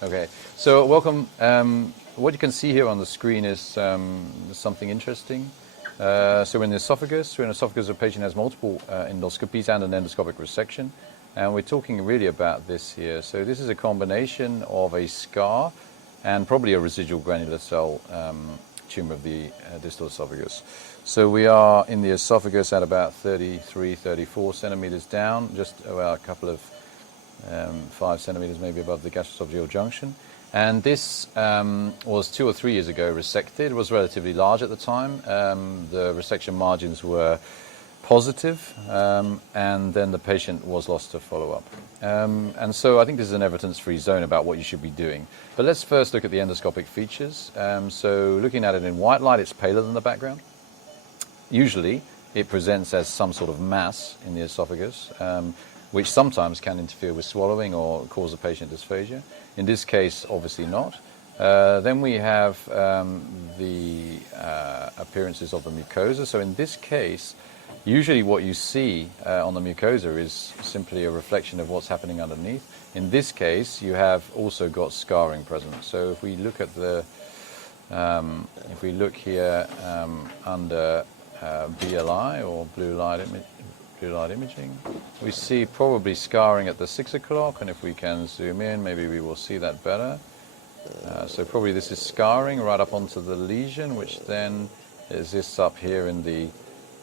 Okay, so welcome. What you can see here on the screen is something interesting. So we're in the esophagus. We're in the esophagus. A patient has multiple endoscopies and an endoscopic resection. And we're talking really about this here. So this is a combination of a scar and probably a residual granular cell tumor of the distal esophagus. So we are in the esophagus at about 33, 34 centimeters down, just about a couple of 5 centimeters maybe above the gastroesophageal junction. And this was 2 or 3 years ago resected. It was relatively large at the time. The resection margins were positive, and then the patient was lost to follow-up. And so I think this is an evidence-free zone about what you should be doing. But let's first look at the endoscopic features. So looking at it in white light, it's paler than the background. Usually it presents as some sort of mass in the esophagus, which sometimes can interfere with swallowing or cause a patient dysphagia. In this case, obviously not. Then we have the appearances of the mucosa. So in this case, usually what you see on the mucosa is simply a reflection of what's happening underneath. In this case, you have also got scarring present. So if we look at the, if we look here under BLI or blue light imaging, we see probably scarring at the 6 o'clock, and if we can zoom in, maybe we will see that better. So probably this is scarring right up onto the lesion, which then exists up here in the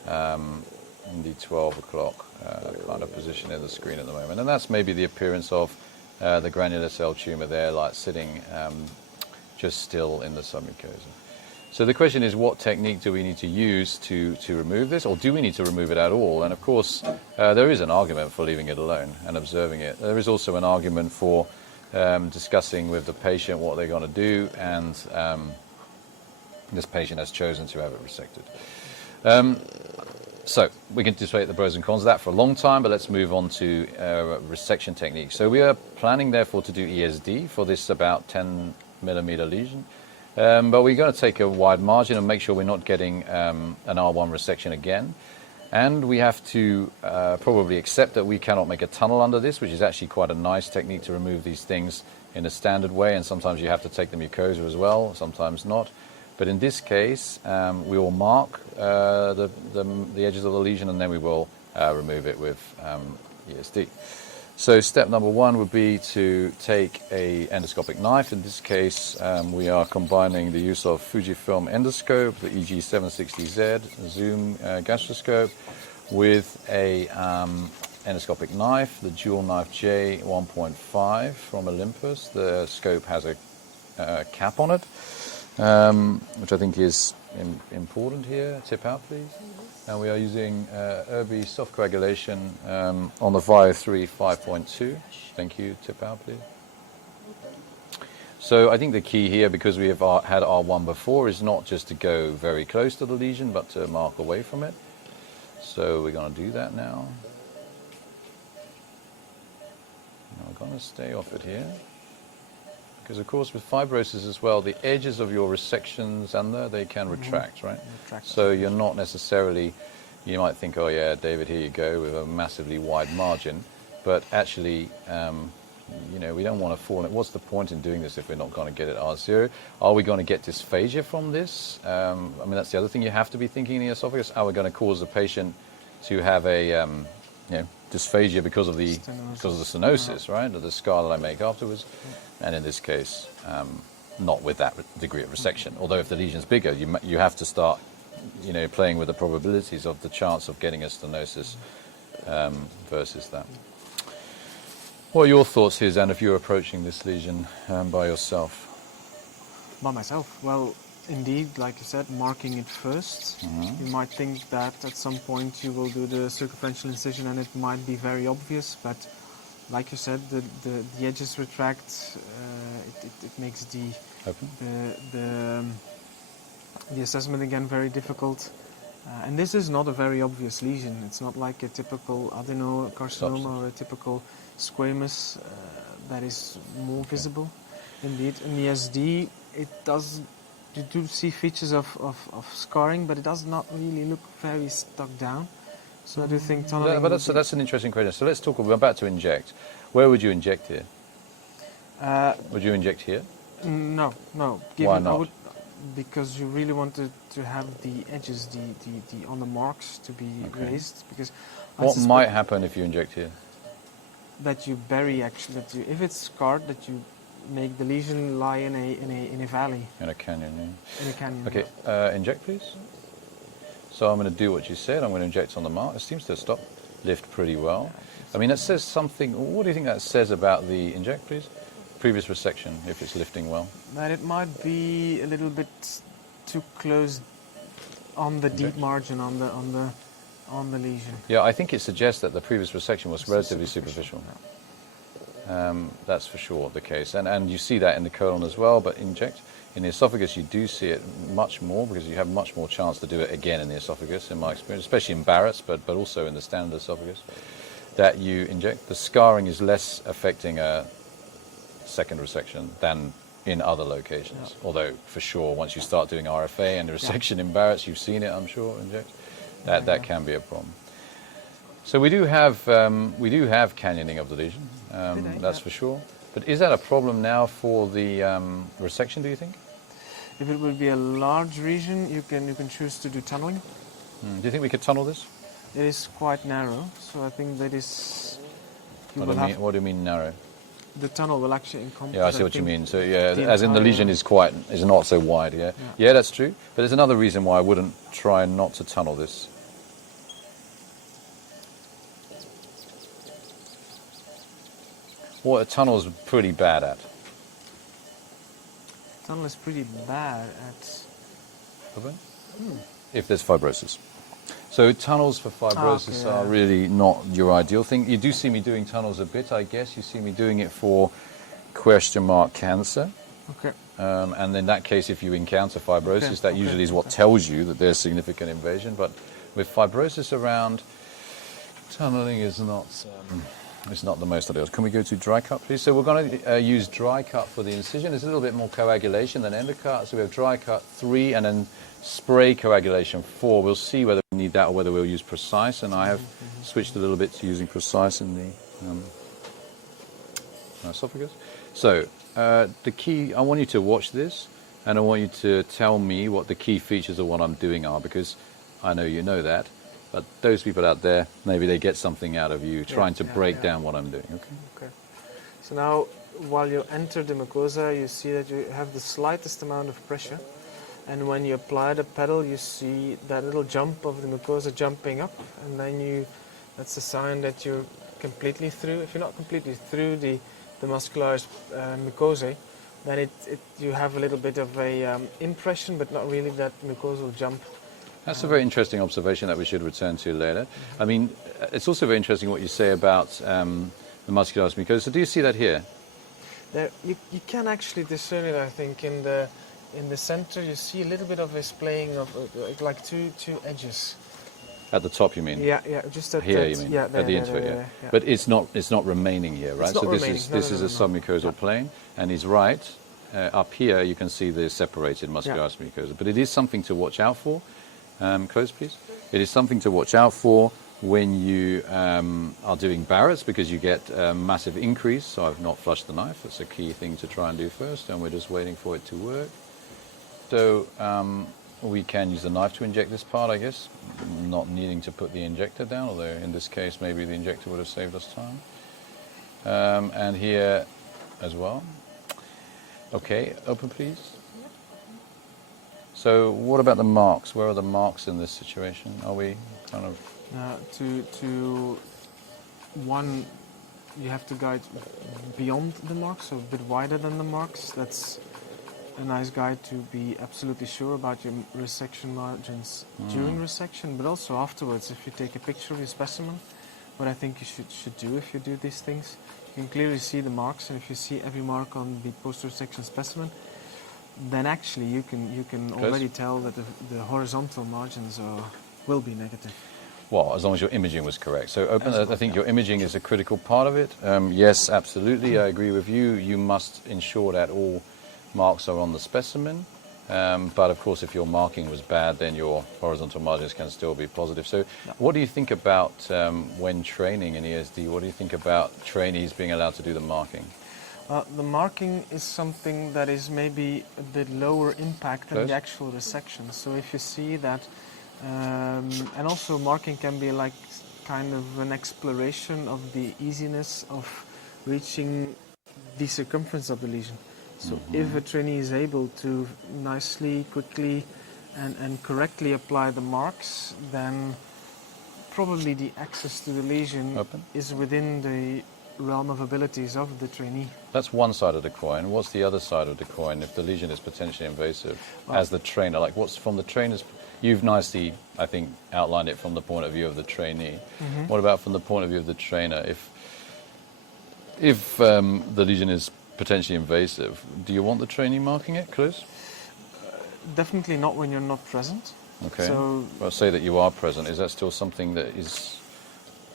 12 o'clock kind of position in the screen at the moment. And that's maybe the appearance of the granular cell tumor there, like sitting just still in the submucosa. So the question is, what technique do we need to use to remove this, or do we need to remove it at all? And of course, there is an argument for leaving it alone and observing it. There is also an argument for discussing with the patient what they're going to do, and this patient has chosen to have it resected. So we can debate the pros and cons of that for a long time, but let's move on to resection techniques. So we are planning, therefore, to do ESD for this about 10 millimeter lesion. But we're going to take a wide margin and make sure we're not getting an R1 resection again. And we have to probably accept that we cannot make a tunnel under this, which is actually quite a nice technique to remove these things in a standard way. And sometimes you have to take the mucosa as well, sometimes not. But in this case, we will mark the edges of the lesion, and then we will remove it with ESD. So step number one would be to take a endoscopic knife. In this case, we are combining the use of Fujifilm endoscope, the EG760Z zoom gastroscope, with a endoscopic knife, the dual knife J1.5 from Olympus. The scope has a cap on it, which I think is important here. Tip out, please. And we are using Irby soft coagulation on the VIO 3 5.2. Thank you. Tip out, please. So I think the key here, because we have had R1 before, is not just to go very close to the lesion, but to mark away from it. So we're going to do that now. We're going to stay off it here. Because, of course, with fibrosis as well, the edges of your resections they can retract, right? So you're not necessarily, you might think, oh yeah, David, here you go with a massively wide margin. But actually, you know, we don't want to fall in. What's the point in doing this if we're not going to get it R0? Are we going to get dysphagia from this? I mean, that's the other thing you have to be thinking in the esophagus. Are we going to cause the patient to have a, you know, dysphagia because of the stenosis, right? Or the scar that I make afterwards. And in this case, not with that degree of resection. Although if the lesion's bigger, you have to start, you know, playing with the probabilities of the chance of getting a stenosis versus that. What are your thoughts here, Zan, if you're approaching this lesion by yourself? By myself? Well, indeed, like you said, marking it first. You might think that at some point you will do the circumferential incision and it might be very obvious, but like you said, the edges retract. It makes the assessment again very difficult. And this is not a very obvious lesion. It's not like a typical adenocarcinoma or a typical squamous that is more visible. Indeed, in the SD, you do see features of scarring, but it does not really look very stuck down. So I do think tunneling... But that's an interesting question. So let's talk, we're about to inject. Where would you inject here? Would you inject here? No, no. Why not? Because you really wanted to have the edges, the on the marks to be raised. Because what might happen if you inject here? That you bury actually. If it's scarred, that you make the lesion lie in a valley. In a canyon. Yeah. In a canyon. Okay. Inject, please. So I'm going to do what you said. I'm going to inject on the mark. It seems to stop, lift pretty well. I mean, that says something. What do you think that says about the inject, please? Previous resection, if it's lifting well. That it might be a little bit too close on the deep margin on the lesion. Yeah, I think it suggests that the previous resection was relatively superficial. That's for sure the case, and you see that in the colon as well. But inject in the esophagus, you do see it much more because you have much more chance to do it again in the esophagus, in my experience, especially in Barrett's, but also in the standard esophagus. That you inject, the scarring is less affecting a second resection than in other locations. Yeah. Although, for sure, once you start doing RFA and the resection in Barrett's, you've seen it, I'm sure, inject. That can be a problem. So we do have canyoning of the lesion, that's for sure. But is that a problem now for the resection, do you think? If it would be a large region, you can choose to do tunneling. Do you think we could tunnel this? It is quite narrow, so I think that is... What do you mean narrow? The tunnel will actually encompass... Yeah, I see what you mean. So yeah, as in the lesion is not so wide, yeah? Yeah, that's true. But there's another reason why I wouldn't try not to tunnel this. What a tunnel is pretty bad at. Tunnel is pretty bad at... If there's fibrosis. So tunnels for fibrosis are really not your ideal thing. You do see me doing tunnels a bit, I guess. You see me doing it for cancer. Okay. And in that case, if you encounter fibrosis, that usually is what tells you that there's significant invasion. But with fibrosis around, tunneling is not... it's not the most ideal. Can we go to dry cut, please? So we're going to use dry cut for the incision. There's a little bit more coagulation than endocut. So we have dry cut 3 and then spray coagulation 4. We'll see whether we need that or whether we'll use precise. And I have switched a little bit to using precise in the esophagus. So the key, I want you to watch this and I want you to tell me what the key features of what I'm doing are, because I know you know that. But those people out there, maybe they get something out of you trying to break down what I'm doing. Okay. So now, while you enter the mucosa, you see that you have the slightest amount of pressure. And when you apply the pedal, you see that little jump of the mucosa jumping up. And then that's a sign that you're completely through. If you're not completely through the muscular mucosae, then you have a little bit of a impression, but not really that mucosal jump. That's a very interesting observation that we should return to later. I mean, it's also very interesting what you say about the muscular mucosa. So do you see that here? There, you can actually discern it, I think, in the center. You see a little bit of a splaying of like two edges. At the top, you mean? Yeah, just at here. You mean? Yeah, at the interior. Yeah. But it's not remaining here, right? So this is a submucosal plane, and he's right. Up here, you can see the separated muscular mucosa. But it is something to watch out for. Close, please. It is something to watch out for when you are doing Barrett's, because you get a massive increase. So I've not flushed the knife. That's a key thing to try and do first, and we're just waiting for it to work. So we can use the knife to inject this part, I guess, not needing to put the injector down, although in this case maybe the injector would have saved us time. And here as well. Okay, open please. So what about the marks? Where are the marks in this situation? Are we kind of... One, you have to guide beyond the marks, so a bit wider than the marks. That's a nice guide to be absolutely sure about your resection margins during resection, but also afterwards. If you take a picture of your specimen, what I think you should do if you do these things, you can clearly see the marks, and if you see every mark on the post-resection specimen, then actually you can already tell that the horizontal margins will be negative. Well, as long as your imaging was correct. So I think your imaging is a critical part of it. Yes, absolutely, I agree with you. You must ensure that all marks are on the specimen. But of course, if your marking was bad, then your horizontal margins can still be positive. So what do you think about when training in ESD? What do you think about trainees being allowed to do the marking? The marking is something that is maybe a bit lower impact than Close. the actual resection. So if you see that, and also marking can be like kind of an exploration of the easiness of reaching the circumference of the lesion. So if a trainee is able to nicely, quickly, and correctly apply the marks, then probably the access to the lesion Open. is within the realm of abilities of the trainee. That's one side of the coin. What's the other side of the coin if the lesion is potentially invasive? Well, As the trainer, like what's from the trainer's... You've nicely, I think, outlined it from the point of view of the trainee. What about from the point of view of the trainer? If the lesion is potentially invasive, do you want the trainee marking it close? Definitely not when you're not present. Okay. So Well, say that you are present. Is that still something that is...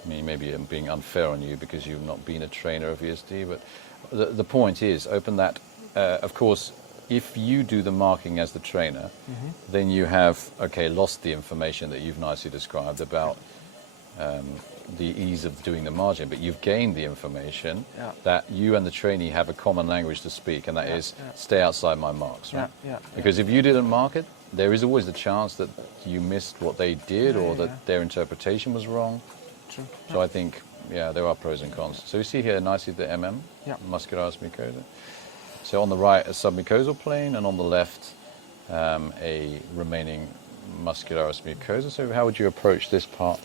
I mean, maybe I'm being unfair on you because you've not been a trainer of ESD, but the point is, open that. Of course, if you do the marking as the trainer, then you have, lost the information that you've nicely described about the ease of doing the margin, but you've gained the information that you and the trainee have a common language to speak, and that is stay outside my marks, right? Because if you didn't mark it, there is always the chance that you missed what they did or that their interpretation was wrong. True. So I think, there are pros and cons. So you see here nicely the muscularis mucosa. So on the right, a submucosal plane, and on the left, a remaining muscularis mucosa. So how would you approach this part?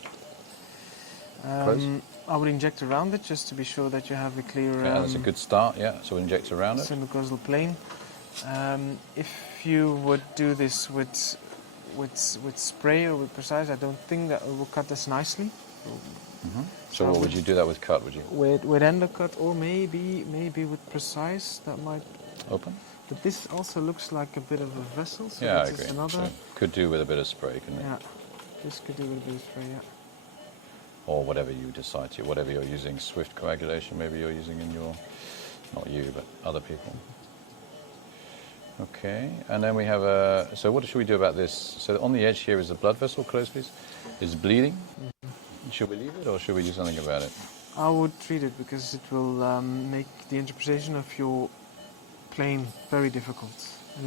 I would inject around it just to be sure that you have a clear That's a good start, So inject around it. submucosal plane. If you would do this with spray or with precise, I don't think that it will cut this nicely. So what would you do that with cut, would you? With endocut or maybe with precise, that might... Open? But this also looks like a bit of a vessel, so I this agree. is another... So could do with a bit of spray, couldn't it? Yeah, this could do with a bit of spray, Or whatever you decide to, whatever you're using, swift coagulation, maybe you're using in your, not you, but other people. Okay, and then we have so what should we do about this? So on the edge here is a blood vessel, close please, is bleeding. Should we leave it or should we do something about it? I would treat it because it will make the interpretation of your plane very difficult.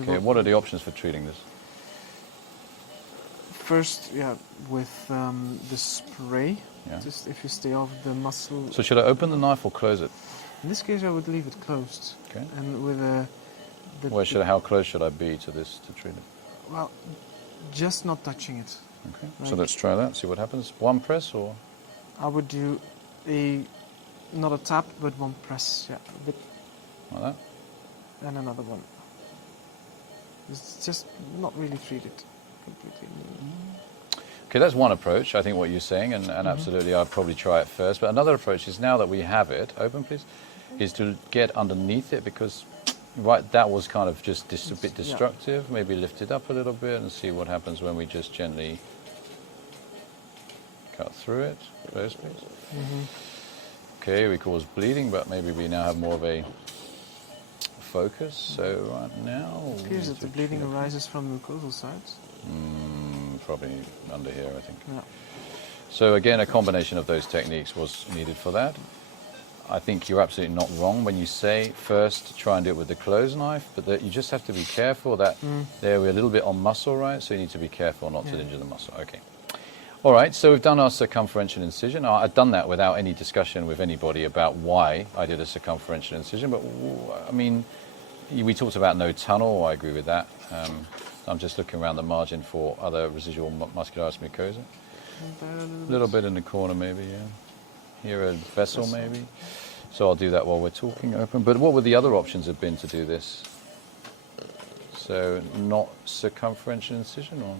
Okay, what are the options for treating this? First, with the spray, just if you stay off the muscle. So should I open the knife or close it? In this case, I would leave it closed. Okay. And with how close should I be to this to treat it? Well, just not touching it. Okay. So let's try that. See what happens. One press or? I would do not a tap, but one press. Yeah, a bit. Like that. And another one. It's just not really treated completely. Okay, that's one approach, I think what you're saying, and absolutely I'd probably try it first. But another approach is, now that we have it, open please, is to get underneath it, because that was kind of just a bit destructive. Maybe lift it up a little bit and see what happens when we just gently cut through it. Close please. Okay, we cause bleeding, but maybe we now have more of a focus. So right now... It appears that the bleeding arises from the mucosal sides. Probably under here, I think. Yeah. So again, a combination of those techniques was needed for that. I think you're absolutely not wrong when you say first try and do it with the closed knife, but that you just have to be careful that there we're a little bit on muscle, right? So you need to be careful not to injure the muscle. Okay. All right, so we've done our circumferential incision. I've done that without any discussion with anybody about why I did a circumferential incision, but I mean, we talked about no tunnel. I agree with that. I'm just looking around the margin for other residual muscularis mucosa. A little bit in the corner maybe, Here a vessel maybe. So I'll do that while we're talking open. But what would the other options have been to do this? So not circumferential incision or?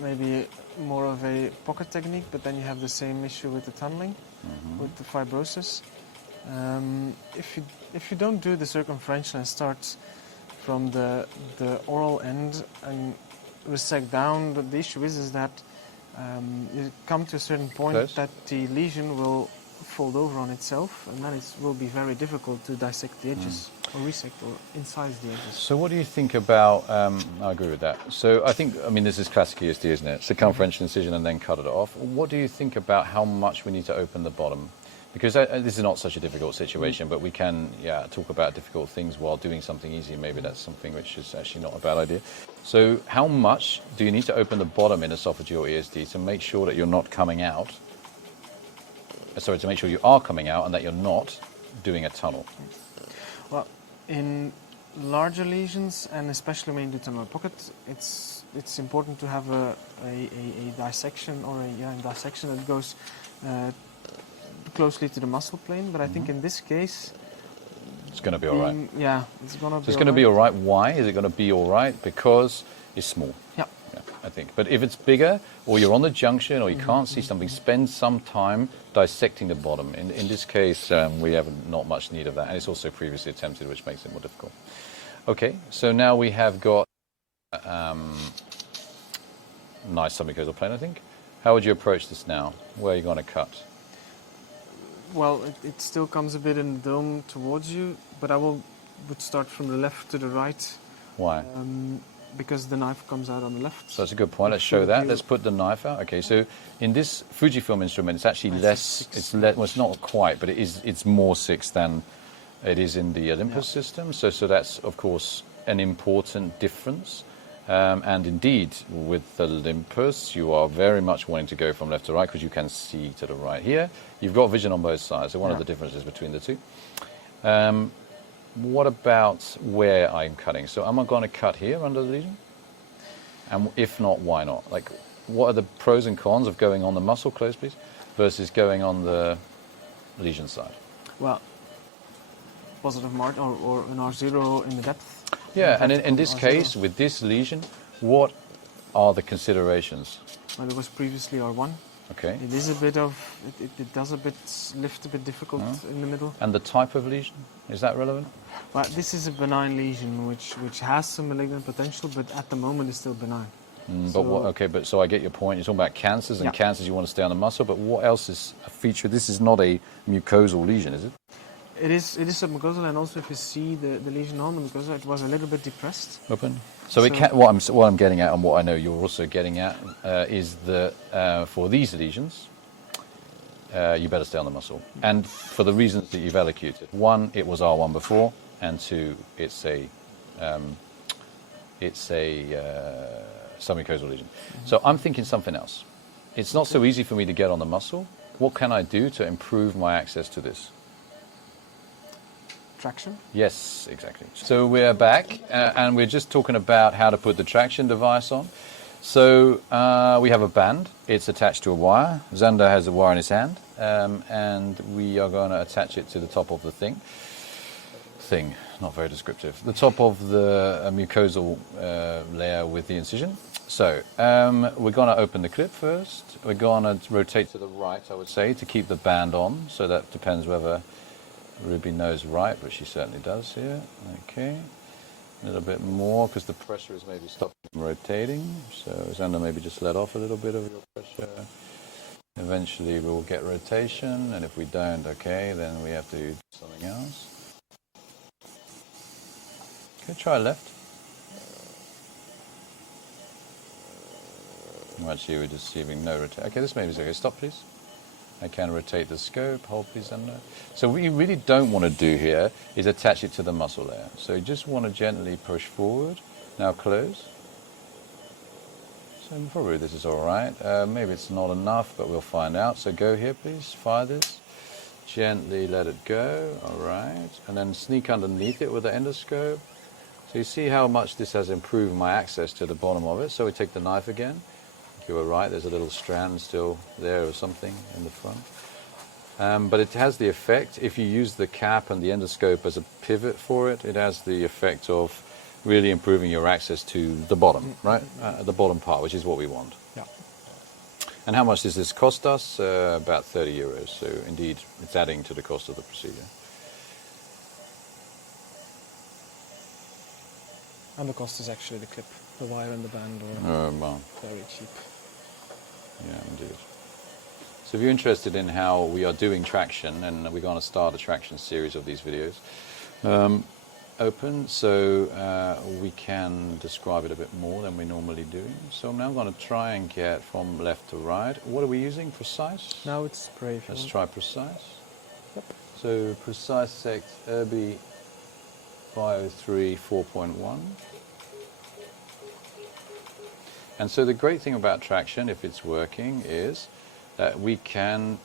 Maybe more of a pocket technique, but then you have the same issue with the tunneling, with the fibrosis. If you don't do the circumferential and start from the oral end and resect down, the issue is that you come to a certain point that the lesion will fold over on itself, and then it will be very difficult to dissect the edges or resect or incise the edges. So what do you think about, I agree with that. So I mean, this is classic ESD, isn't it? Circumferential incision and then cut it off. What do you think about how much we need to open the bottom? Because this is not such a difficult situation, but we can, talk about difficult things while doing something easy. Maybe that's something which is actually not a bad idea. So how much do you need to open the bottom in esophageal ESD to make sure that you're not coming out? Sorry, to make sure you are coming out and that you're not doing a tunnel. Well, in larger lesions, and especially when you do tunnel pocket, it's important to have a dissection or a dissection that goes closely to the muscle plane. But I think in this case, it's going to be all right. Yeah, it's going to be. So it's going to be all right. Why is it going to be all right? Because it's small. Yeah. I think. But if it's bigger, or you're on the junction, or you can't see something, spend some time dissecting the bottom. In this case, we have not much need of that, and it's also previously attempted, which makes it more difficult. Okay, so now we have got nice submucosal plane, I think. How would you approach this now? Where are you going to cut? Well, it still comes a bit in the dome towards you, but I would start from the left to the right. Why? Because the knife comes out on the left. So that's a good point. Let's show that. Let's put the knife out. Okay, so in this Fujifilm instrument, it's actually less. Well, it's not quite, but it's more 6 than it is in the Olympus system. So that's of course an important difference. And indeed, with the Olympus, you are very much wanting to go from left to right because you can see to the right here. You've got vision on both sides. So one of the differences between the two. What about where I'm cutting? So am I going to cut here under the lesion? And if not, why not? Like, what are the pros and cons of going on the muscle, close please, versus going on the lesion side? Well, positive mark or an R0 in the depth. Yeah, and in this case, with this lesion, what are the considerations? Well, it was previously R1. Okay. It is a bit of, it does a bit, lift a bit difficult in the middle. And the type of lesion, is that relevant? Well, this is a benign lesion which has some malignant potential, but at the moment is still benign. So I get your point. You're talking about cancers, and cancers you want to stay on the muscle, but what else is a feature? This is not a mucosal lesion, is it? It is submucosal, and also if you see the lesion on the mucosa, it was a little bit depressed. Open. So it can, what I'm getting at, and what I know you're also getting at, is that for these lesions, you better stay on the muscle, and for the reasons that you've elocuted. 1, it was R1 before, and 2, it's a submucosal lesion. So I'm thinking something else. It's not so easy for me to get on the muscle. What can I do to improve my access to this? Traction? Yes, exactly. So we're back, and we're just talking about how to put the traction device on. So we have a band. It's attached to a wire. Zander has a wire in his hand, and we are going to attach it to the top of the thing, not very descriptive, the top of the mucosal layer with the incision. So we're going to open the clip first. We're going to rotate to the right, I would say, to keep the band on. So that depends whether Ruby knows right, but she certainly does here. Okay, a little bit more because the pressure is maybe stopping from rotating. So Zander, maybe just let off a little bit of your pressure. Eventually we'll get rotation, and if we don't, okay, then we have to do something else. Okay, try left. Actually, we're just receiving no rotation. Okay, this maybe is okay. Stop, please. I can rotate the scope. Hold, please, Zander. So what you really don't want to do here is attach it to the muscle layer. So you just want to gently push forward. Now close. So probably this is all right. Maybe it's not enough, but we'll find out. So go here, please. Fire this. Gently let it go. All right. And then sneak underneath it with the endoscope. So you see how much this has improved my access to the bottom of it. So we take the knife again. You were right, there's a little strand still there or something in the front. But it has the effect, if you use the cap and the endoscope as a pivot for it, it has the effect of really improving your access to the bottom, right? The bottom part, which is what we want. Yeah. And how much does this cost us? About 30 euros. So indeed, it's adding to the cost of the procedure. And the cost is actually the clip, the wire and the band, Well, very cheap. Yeah, indeed. So if you're interested in how we are doing traction, and we're going to start a traction series of these videos, open, so we can describe it a bit more than we're normally doing. So now I'm going to try and get from left to right. What are we using? Precise? Now it's spray. Let's try precise. So precise sect Irby 503 4.1. And so the great thing about traction, if it's working, is that we can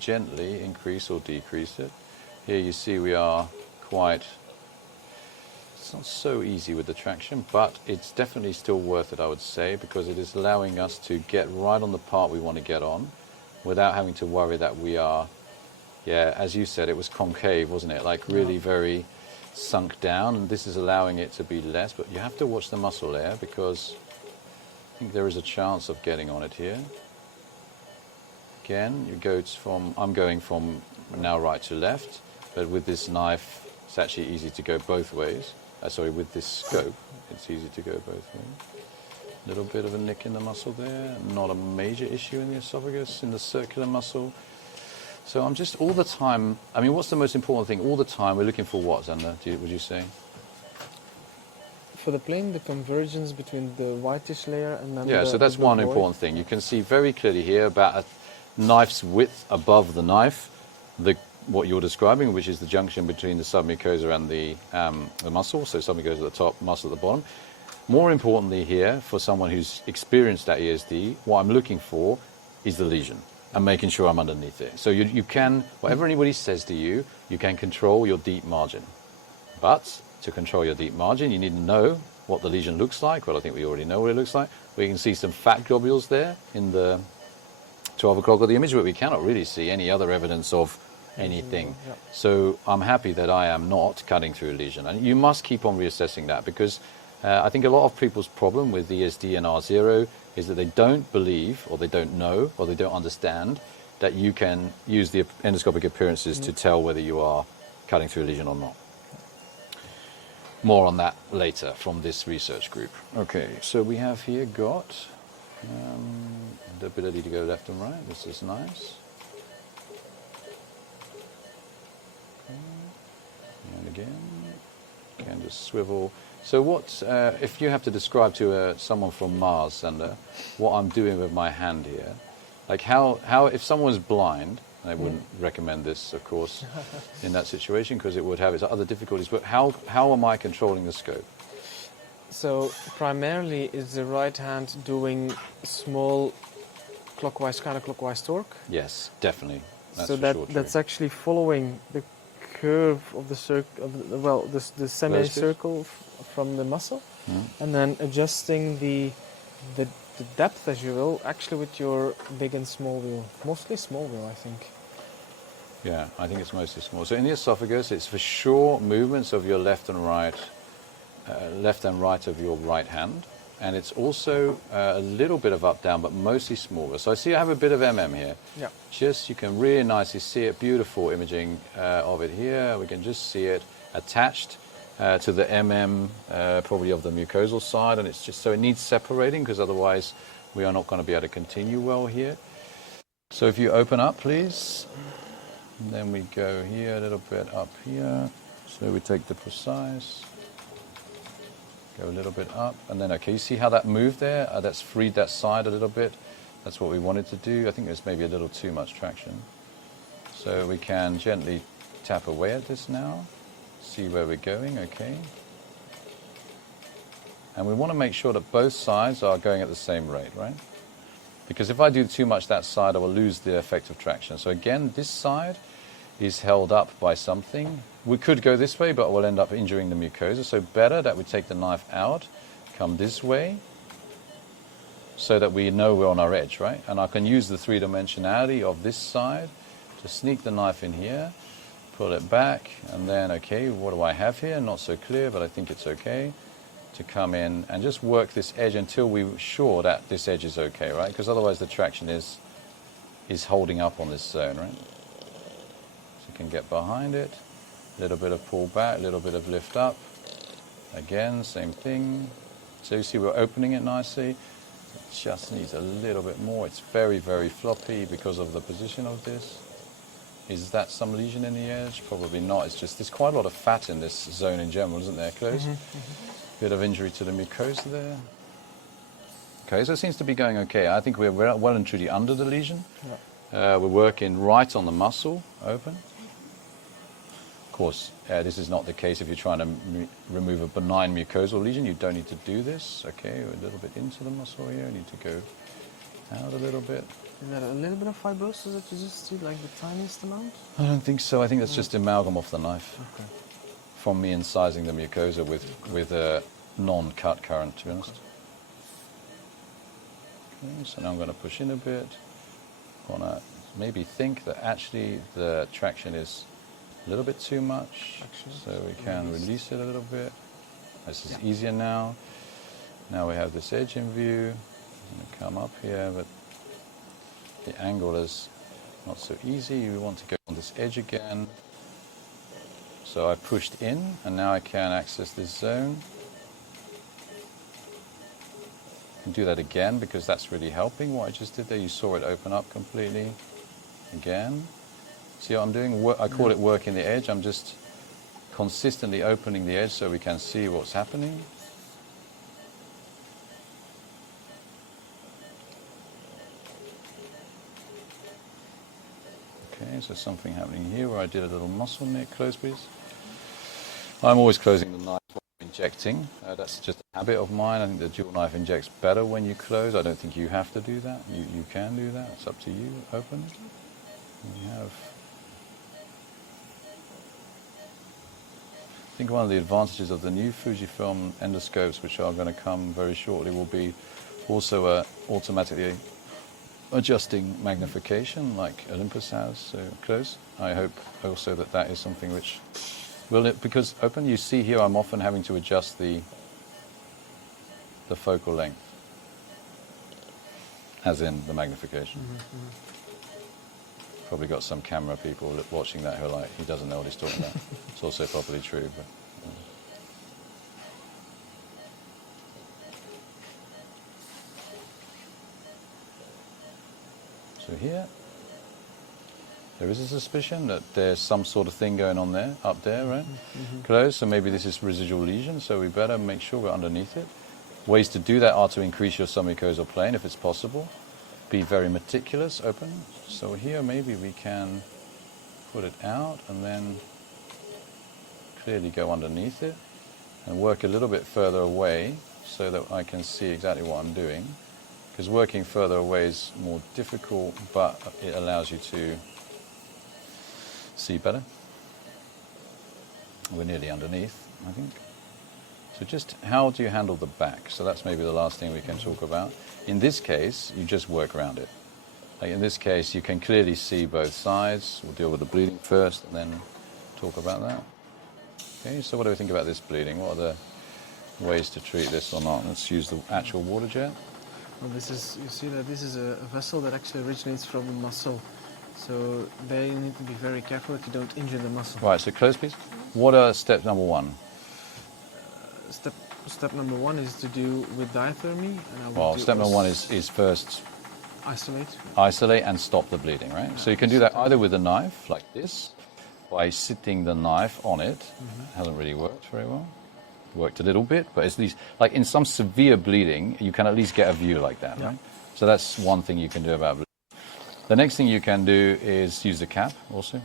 gently increase or decrease it. Here you see we are quite, it's not so easy with the traction, but it's definitely still worth it, I would say, because it is allowing us to get right on the part we want to get on without having to worry that we are, yeah, as you said, it was concave, wasn't it? Like really very sunk down, and this is allowing it to be less, but you have to watch the muscle there because I think there is a chance of getting on it here. Again, you go from, I'm going from now right to left, but with this knife, it's actually easy to go both ways. Sorry, with this scope, it's easy to go both ways. A little bit of a nick in the muscle there, not a major issue in the esophagus, in the circular muscle. So I'm just all the time, I mean, what's the most important thing? All the time we're looking for what, Zander, would you say? For the plane, the convergence between the whitish layer and then so that's one void. important thing. You can see very clearly here about a knife's width above the knife, what you're describing, which is the junction between the submucosa and the muscle. So submucosa at the top, muscle at the bottom. More importantly here, for someone who's experienced that ESD, what I'm looking for is the lesion and making sure I'm underneath it. So you can, whatever anybody says to you, you can control your deep margin. But to control your deep margin, you need to know what the lesion looks like. Well, I think we already know what it looks like. We can see some fat globules there in the 12 o'clock of the image, but we cannot really see any other evidence of anything. Yeah. So I'm happy that I am not cutting through a lesion. And you must keep on reassessing that because I think a lot of people's problem with ESD and R0 is that they don't believe or they don't know or they don't understand that you can use the endoscopic appearances to tell whether you are cutting through a lesion or not. More on that later from this research group. Okay, so we have here got the ability to go left and right. This is nice. And again, can just swivel. So what, if you have to describe to someone from Mars, and what I'm doing with my hand here, like how if someone's blind, I wouldn't recommend this, of course, in that situation because it would have its other difficulties, but how am I controlling the scope? So primarily is the right hand doing small clockwise, counterclockwise torque? Yes, definitely. That's so for sure that's true. actually following the curve of the circle, the semicircle from the muscle, and then adjusting the depth, as you will, actually with your big and small wheel. Mostly small wheel, I think. Yeah, I think it's mostly small. So in the esophagus, it's for sure movements of your left and right of your right hand. And it's also a little bit of up, down, but mostly smaller. So I see I have a bit of MM here. Yeah. Just, you can really nicely see it, beautiful imaging of it here. We can just see it attached to the MM, probably of the mucosal side. And it's just, so it needs separating because otherwise we are not going to be able to continue well here. So if you open up, please. And then we go here, a little bit up here. So we take the precise. Go a little bit up, and then, okay, you see how that moved there? That's freed that side a little bit. That's what we wanted to do. I think there's maybe a little too much traction. So we can gently tap away at this now, see where we're going, okay. And we want to make sure that both sides are going at the same rate, right? Because if I do too much that side, I will lose the effect of traction. So again, this side is held up by something. We could go this way, but we'll end up injuring the mucosa. So better that we take the knife out, come this way, so that we know we're on our edge, right? And I can use the three-dimensionality of this side to sneak the knife in here, pull it back, and then, okay, what do I have here? Not so clear, but I think it's okay to come in and just work this edge until we're sure that this edge is okay, right? Because otherwise the traction is holding up on this zone, right? So you can get behind it. A little bit of pull back, a little bit of lift up. Again, same thing. So you see we're opening it nicely. It just needs a little bit more. It's very, very floppy because of the position of this. Is that some lesion in the edge? Probably not. It's just there's quite a lot of fat in this zone in general, isn't there, Close? Bit of injury to the mucosa there. Okay, so it seems to be going okay. I think we're well and truly under the lesion. Yeah. We're working right on the muscle, open. course, this is not the case if you're trying to remove a benign mucosal lesion. You don't need to do this. Okay, a little bit into the muscle here. You need to go out a little bit. Is that a little bit of fibrosis that you just see, like the tiniest amount? I don't think so. I think that's just amalgam off the knife. Okay. From me incising the mucosa with a non-cut current, to be honest. Okay, so now I'm going to push in a bit. I want to maybe think that actually the traction is a little bit too much, so we can release it a little bit. This is easier now. Now we have this edge in view. I'm going to come up here, but the angle is not so easy. We want to go on this edge again. So I pushed in, and now I can access this zone. I can do that again because that's really helping what I just did there. You saw it open up completely. Again. See what I'm doing? I call it working the edge. I'm just consistently opening the edge so we can see what's happening. Okay, so something happening here where I did a little muscle nick. Close, please. I'm always closing the knife while I'm injecting. That's just a habit of mine. I think the dual knife injects better when you close. I don't think you have to do that. You can do that. It's up to you. Open. You have. I think one of the advantages of the new Fujifilm endoscopes, which are going to come very shortly, will be also automatically adjusting magnification like Olympus has. So close. I hope also that is something which will, because open, you see here I'm often having to adjust the focal length, as in the magnification. Probably got some camera people watching that who are like, he doesn't know what he's talking about. It's also probably true. But, So here, there is a suspicion that there's some sort of thing going on there, up there, right? Close, so maybe this is residual lesion, so we better make sure we're underneath it. Ways to do that are to increase your submucosal plane if it's possible. Be very meticulous, open. So here maybe we can put it out and then clearly go underneath it and work a little bit further away so that I can see exactly what I'm doing. Because working further away is more difficult, but it allows you to see better. We're nearly underneath, I think. So just how do you handle the back? So that's maybe the last thing we can talk about. In this case, you just work around it. Like in this case, you can clearly see both sides. We'll deal with the bleeding first and then talk about that. Okay, so what do we think about this bleeding? What are the ways to treat this or not? Let's use the actual water jet. Well, this is, you see that this is a vessel that actually originates from the muscle. So there you need to be very careful that you don't injure the muscle. Right, so close please. What are step number one? Step number one is to do with diathermy. And Well, step number one is first isolate and stop the bleeding, right? So you can do that either with a knife, like this, by sitting the knife on it. It hasn't really worked very well. Worked a little bit, but at least, like in some severe bleeding, you can at least get a view like that, right? So that's one thing you can do about bleeding. The next thing you can do is use the cap also,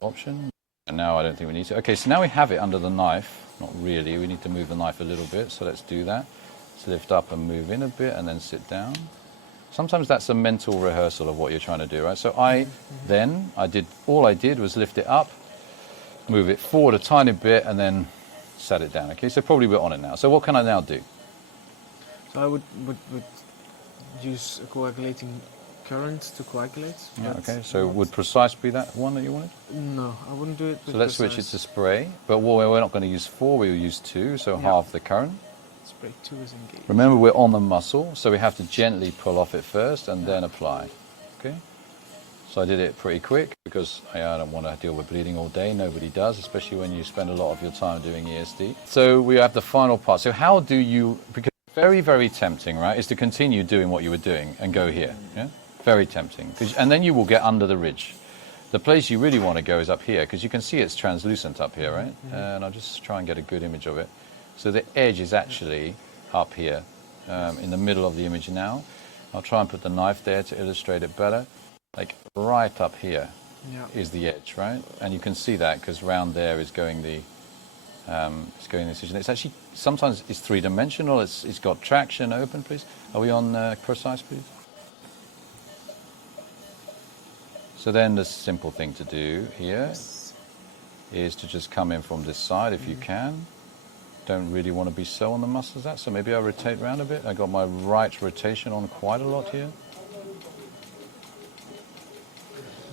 option. And now I don't think we need to. Okay, so now we have it under the knife. Not really, we need to move the knife a little bit, so let's do that. Let's lift up and move in a bit and then sit down. Sometimes that's a mental rehearsal of what you're trying to do, right? So all I did was lift it up, move it forward a tiny bit, and then set it down. Okay, so probably we're on it now. So what can I now do? So I would use a coagulating current to coagulate. Yeah, okay, so would Precise be that one that you wanted? No, I wouldn't do it with So let's switch it to spray, but we're not going to use 4, we'll use 2, so half the current. Spray 2 is engaged. Remember, we're on the muscle, so we have to gently pull off it first and then apply. Okay? So I did it pretty quick because I don't want to deal with bleeding all day. Nobody does, especially when you spend a lot of your time doing ESD. So we have the final part. So how do you, because very, very tempting, right, is to continue doing what you were doing and go here. Yeah? Very tempting. And then you will get under the ridge. The place you really want to go is up here because you can see it's translucent up here, right? And I'll just try and get a good image of it. So the edge is actually up here in the middle of the image now. I'll try and put the knife there to illustrate it better. Like right up here. is the edge, right? And you can see that because round there is going the incision. It's actually sometimes it's three-dimensional. It's got traction. Open, please. Are we on precise, please? So then the simple thing to do here is to just come in from this side if you can. Don't really want to be so on the muscle as that, so maybe I'll rotate around a bit. I got my right rotation on quite a lot here.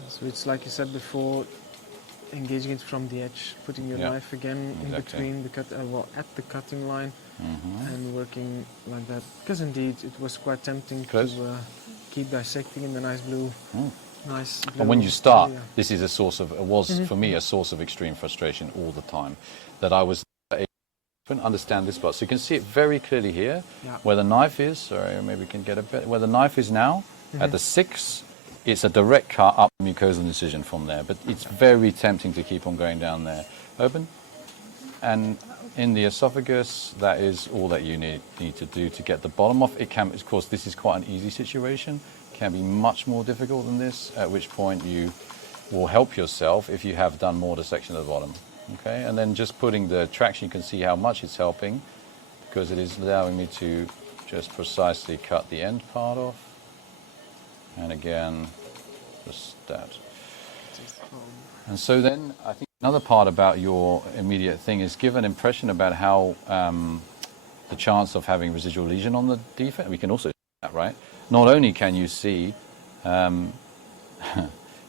So it's like you said before, engaging it from the edge, putting your knife again in between the at the cutting line, and working like that. Because indeed, it was quite tempting to keep dissecting in the nice blue. And when you start, this is a source of, for me, a source of extreme frustration all the time, that I couldn't understand this part. So you can see it very clearly here, where the knife is. Sorry, maybe we can get a bit, where the knife is now, at the 6, it's a direct cut up the mucosal incision from there, but it's very tempting to keep on going down there. Open. And in the esophagus, that is all that you need to do to get the bottom off. It can, of course, this is quite an easy situation. Can be much more difficult than this, at which point you will help yourself if you have done more dissection at the bottom. Okay, and then just putting the traction, you can see how much it's helping, because it is allowing me to just precisely cut the end part off. And again, just that. And so then I think another part about your immediate thing is give an impression about how the chance of having residual lesion on the defect. We can also see that, right? Not only can you see on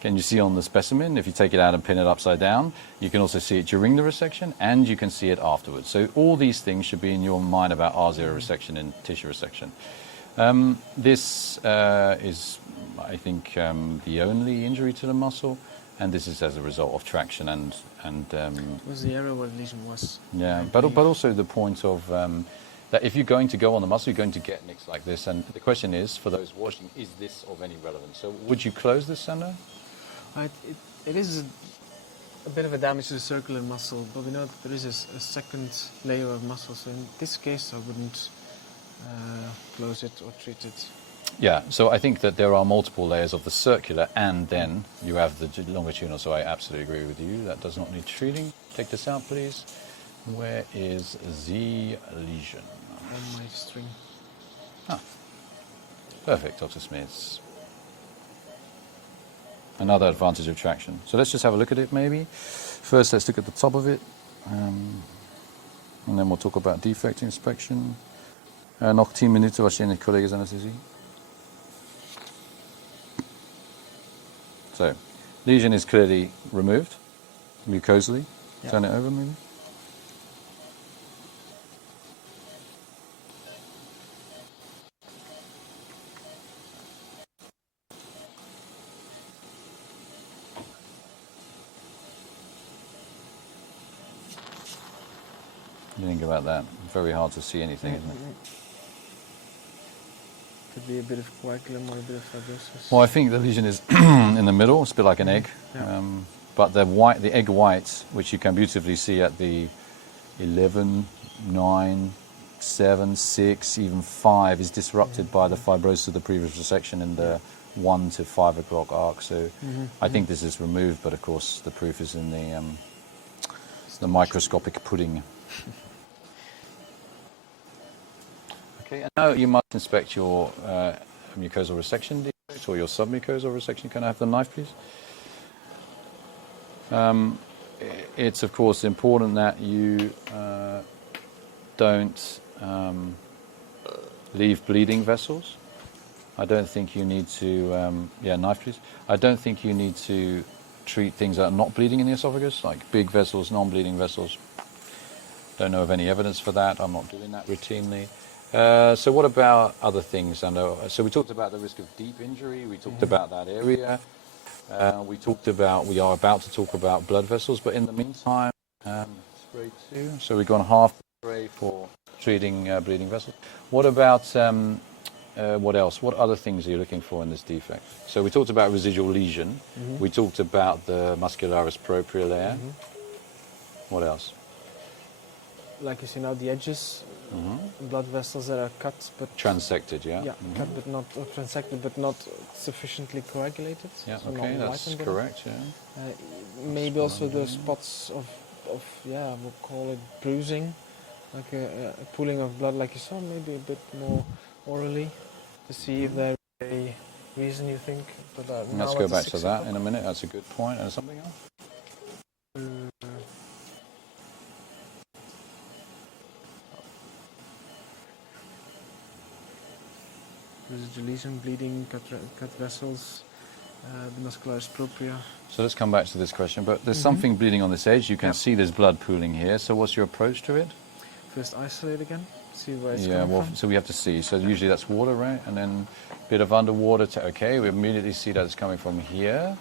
the specimen, if you take it out and pin it upside down, you can also see it during the resection, and you can see it afterwards. So all these things should be in your mind about R0 resection and tissue resection. This is, I think, the only injury to the muscle, and this is as a result of traction and was the area where the lesion was. Yeah, but also the point of that if you're going to go on the muscle, you're going to get nicks like this. And the question is, for those watching, is this of any relevance? So would you close this, Sander? It is a bit of a damage to the circular muscle, but we know that there is a second layer of muscle. So in this case, I wouldn't close it or treat it. Yeah, so I think that there are multiple layers of the circular, and then you have the longitudinal, so I absolutely agree with you. That does not need treating. Take this out, please. Where is the lesion? On my string. Ah, perfect, Dr. Smith. Another advantage of traction. So let's just have a look at it, maybe. First, let's look at the top of it, and then we'll talk about defect inspection. Nog 10 minuten was je in de collega's anesthesie. So, lesion is clearly removed, mucosally. Yeah. Turn it over, maybe. You think about that. Very hard to see anything, isn't it? Could be a bit of coagulum or a bit of fibrosis. Well, I think the lesion is in the middle. It's a bit like an egg. Yeah. But the egg white, which you can beautifully see at the 11, 9, 7, 6, even 5, is disrupted by the fibrosis of the previous resection in the 1 to 5 o'clock arc. So I think this is removed, but of course the proof is in the microscopic pudding. Okay, and now you must inspect your mucosal resection defect or your submucosal resection. Can I have the knife, please? It's of course important that you don't leave bleeding vessels. I don't think you need to, knife please. I don't think you need to treat things that are not bleeding in the esophagus, like big vessels, non-bleeding vessels. Don't know of any evidence for that. I'm not doing that routinely. So what about other things? So we talked about the risk of deep injury. We talked about that area. We are about to talk about blood vessels, but in the meantime, spray 2. So we've gone half spray for treating bleeding vessels. What about, what else? What other things are you looking for in this defect? So we talked about residual lesion. We talked about the muscularis propria layer. What else? like you see now, the edges, blood vessels that are cut, but Transected, yeah? yeah, cut but not or transected, but not sufficiently coagulated. Yeah, so okay, not that's whitened correct, yeah. enough. Maybe also the spots of yeah, we'll call it bruising, like a pooling of blood, like you saw, maybe a bit more orally, to see if there's a reason you think. But Let's go back to that in a minute. That's a good point. And something else? Residual lesion, bleeding, cut vessels, muscularis propria. So let's come back to this question. But there's something bleeding on this edge. You can see there's blood pooling here. So what's your approach to it? First isolate again, see where it's coming from. So we have to see. So usually that's water, right? And then a bit of underwater. Okay, we immediately see that it's coming from here.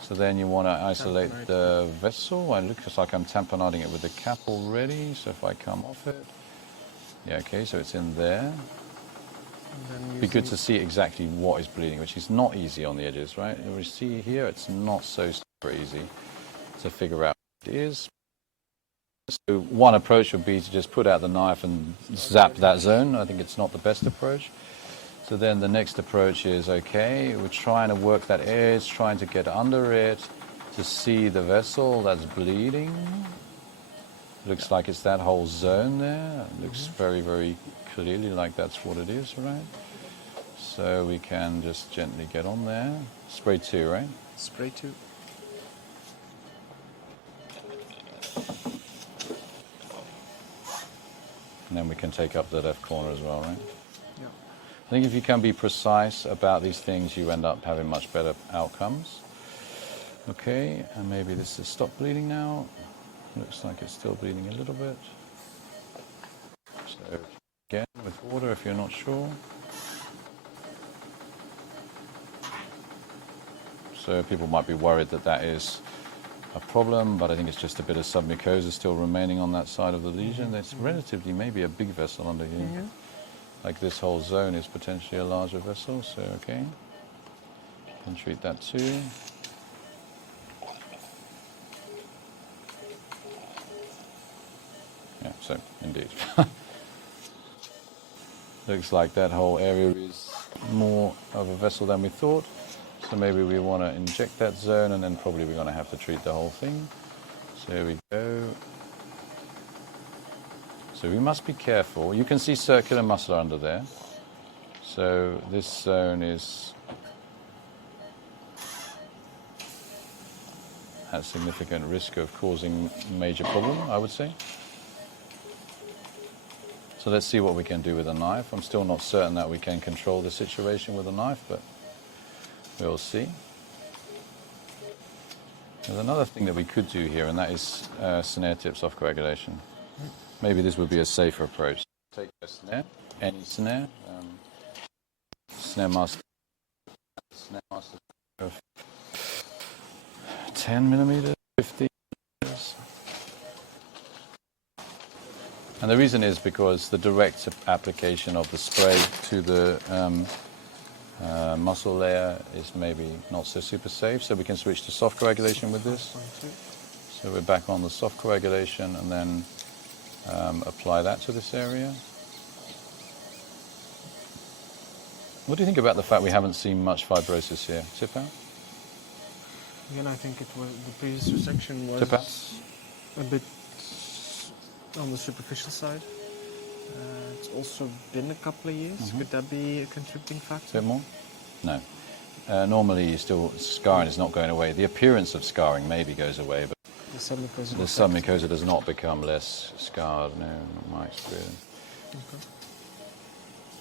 So then you want to isolate the vessel. It looks like I'm tamponading it with the cap already. So if I come off it, yeah, okay, so it's in there. It'd be good to see exactly what is bleeding, which is not easy on the edges, right? We see here, it's not so super easy to figure out what it is. So one approach would be to just put out the knife and zap that zone. I think it's not the best approach. So then the next approach is, okay, we're trying to work that edge, trying to get under it to see the vessel that's bleeding. Looks like it's that whole zone there. It looks very, very clearly like that's what it is, right? So we can just gently get on there. Spray 2, right? Spray 2. And then we can take up the left corner as well, right? Yeah. I think if you can be precise about these things, you end up having much better outcomes. Okay, and maybe this has stopped bleeding now. Looks like it's still bleeding a little bit. So again, with water if you're not sure. So people might be worried that that is a problem, but I think it's just a bit of submucosa still remaining on that side of the lesion. There's relatively maybe a big vessel under here. Like this whole zone is potentially a larger vessel, so okay. Can treat that too. Yeah, so indeed. Looks like that whole area is more of a vessel than we thought. So maybe we want to inject that zone, and then probably we're going to have to treat the whole thing. So here we go. So we must be careful. You can see circular muscle under there. So this zone is at significant risk of causing major problem, I would say. So let's see what we can do with a knife. I'm still not certain that we can control the situation with a knife, but we'll see. There's another thing that we could do here, and that is snare tip soft coagulation. Maybe this would be a safer approach. Take a snare, any snare, snare master of 10 millimeters, 15 millimeters. And the reason is because the direct application of the spray to the muscle layer is maybe not so super safe, so we can switch to soft coagulation with this. So we're back on the soft coagulation and then apply that to this area. What do you think about the fact we haven't seen much fibrosis here? Tip out? Again, I think it was the previous resection was Tip out? a bit on the superficial side. It's also been a couple of years. Could that be a contributing factor? A bit more? No. Normally, scarring is not going away. The appearance of scarring maybe goes away, but the submucosal the submucosa does not become less scarred, no, in my experience. Okay.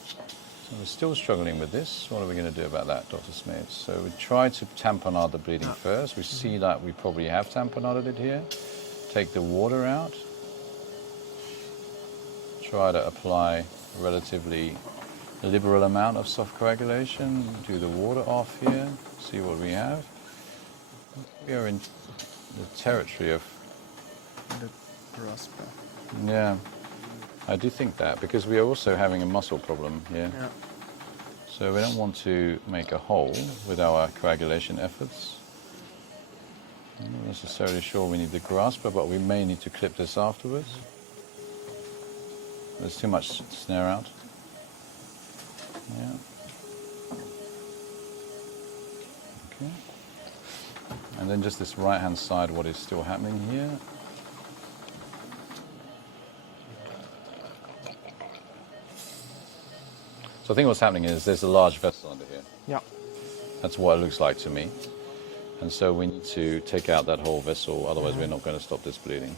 So we're still struggling with this. What are we going to do about that, Dr. Smith? So we try to tamponade the bleeding first. We see that we probably have tamponaded it here. Take the water out. Try to apply a relatively liberal amount of soft coagulation. Do the water off here. See what we have. We are in the territory of The grasp. yeah, I do think that, because we are also having a muscle problem here. Yeah. So we don't want to make a hole with our coagulation efforts. I'm not necessarily sure we need the grasper, but we may need to clip this afterwards. There's too much snare out. Yeah. Okay. And then just this right-hand side, what is still happening here? So I think what's happening is there's a large vessel under here. Yeah. That's what it looks like to me. And so we need to take out that whole vessel, otherwise we're not going to stop this bleeding.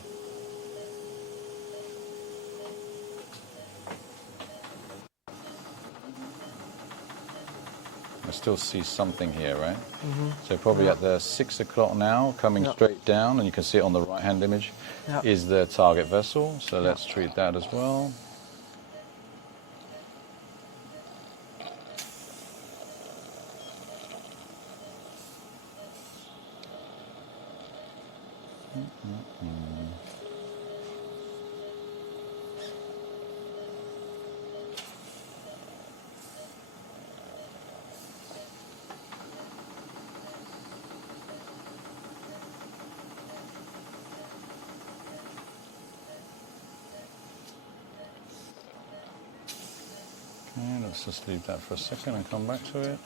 I still see something here, right? So probably at the 6 o'clock now, coming straight down, and you can see it on the right-hand image, is the target vessel. So let's treat that as well. Okay, let's just leave that for a second and come back to it.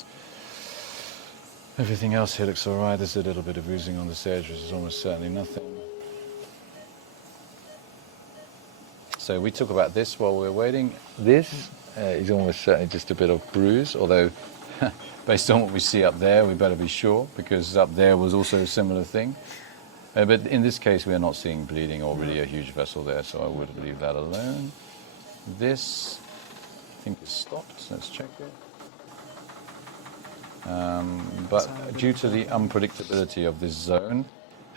Everything else here looks all right. There's a little bit of oozing on this edge, which is almost certainly nothing. So we talk about this while we're waiting. This is almost certainly just a bit of bruise, although based on what we see up there, we better be sure, because up there was also a similar thing. But in this case, we are not seeing bleeding or really a huge vessel there, so I would leave that alone. This, I think, is stopped. Let's check it. But due to the unpredictability of this zone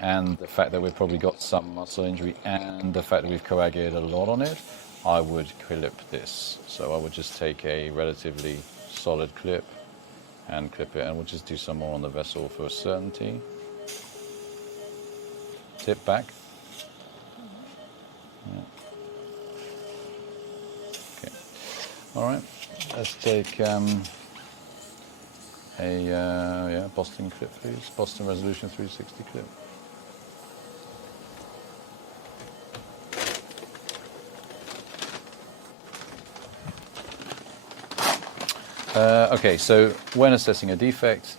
and the fact that we've probably got some muscle injury and the fact that we've coagulated a lot on it, I would clip this. So I would just take a relatively solid clip and clip it, and we'll just do some more on the vessel for certainty. Tip back. Yeah. Okay. All right. Let's take a Boston clip, please. Boston Resolution 360 clip. Okay, so when assessing a defect,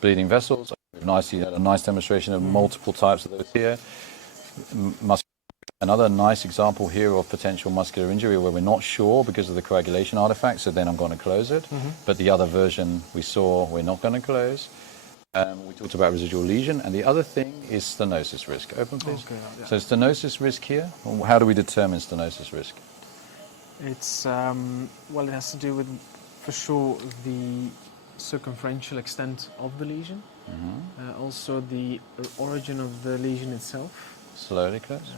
bleeding vessels, nicely had a nice demonstration of multiple types of those here. Another nice example here of potential muscular injury where we're not sure because of the coagulation artifact, so then I'm going to close it. But the other version we saw, we're not going to close. We talked about residual lesion, and the other thing is stenosis risk. Open, please. Okay, yeah. So stenosis risk here, how do we determine stenosis risk? It's, well, it has to do with, for sure, the circumferential extent of the lesion. Also the origin of the lesion itself. Slowly close.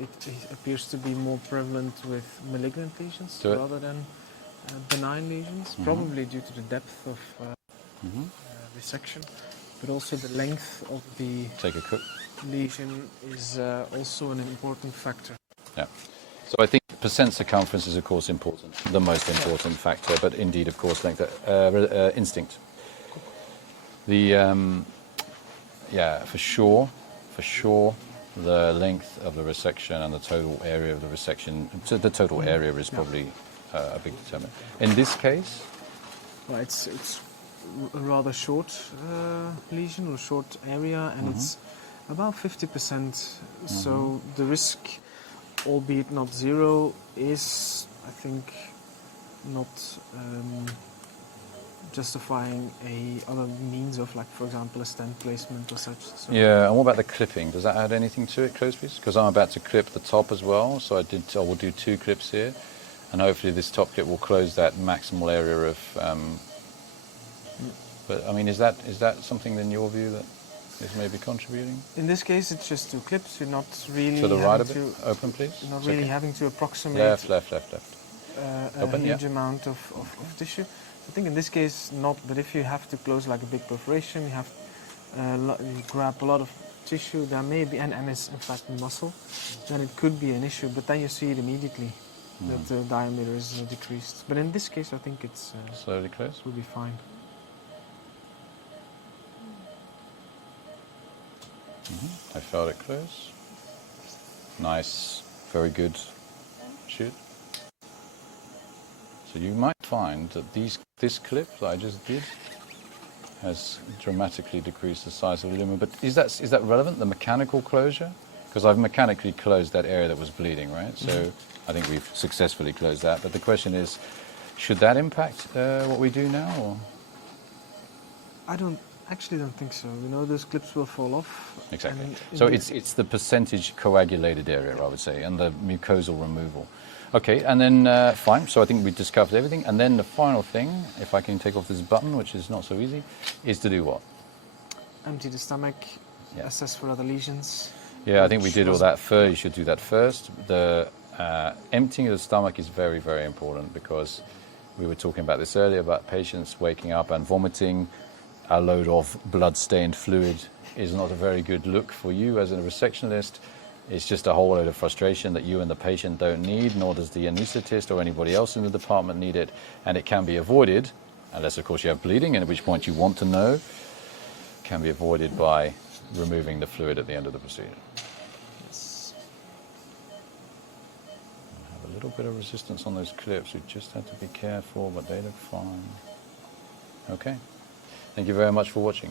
It appears to be more prevalent with malignant lesions rather than benign lesions, probably due to the depth of resection, but also the length of the lesion is also an important factor. Yeah. So I think percent circumference is, of course, important, the most important factor, but indeed, of course, length, instinct. The, for sure, the length of the resection and the total area of the resection, so the total area is probably a big determinant. In this case? Well, it's a rather short lesion or short area, and it's about 50%. So the risk, albeit not zero, is, I think, not justifying other means of, like, for example, a stent placement or such. So. Yeah, and what about the clipping? Does that add anything to it, close piece? Because I'm about to clip the top as well, so I will do 2 clips here, and hopefully this top clip will close that maximal area of. But I mean, is that something in your view that is maybe contributing? In this case, it's just 2 clips. You're not really to the right of it. Open, please. You're not really having to approximate. Left. A huge amount of tissue. I think in this case not, but if you have to close like a big perforation, you have you grab a lot of tissue, there may be, and it's in fact muscle, then it could be an issue, but then you see it immediately that the diameter is decreased. But in this case I think it's slowly close. Will be fine. I felt it close. Nice, very good shoot. So you might find that this clip that I just did has dramatically decreased the size of the lumen. But is that relevant, the mechanical closure? Because I've mechanically closed that area that was bleeding, right? So I think we've successfully closed that. But the question is, should that impact what we do now? Or? I actually don't think so. You know, those clips will fall off. Exactly. So it's the percentage coagulated area, I would say, and the mucosal removal. Okay, and then fine. So I think we discovered everything. And then the final thing, if I can take off this button, which is not so easy, is to do what? Empty the stomach, assess for other lesions. Yeah, I think we did all that first. You should do that first. The emptying of the stomach is very, very important because we were talking about this earlier about patients waking up and vomiting. A load of blood-stained fluid is not a very good look for you as a resectionist. It's just a whole load of frustration that you and the patient don't need, nor does the anaesthetist or anybody else in the department need it, and it can be avoided, unless of course you have bleeding, and at which point you want to know, can be avoided by removing the fluid at the end of the procedure. Yes. I have a little bit of resistance on those clips. We just have to be careful, but they look fine. Okay. Thank you very much for watching.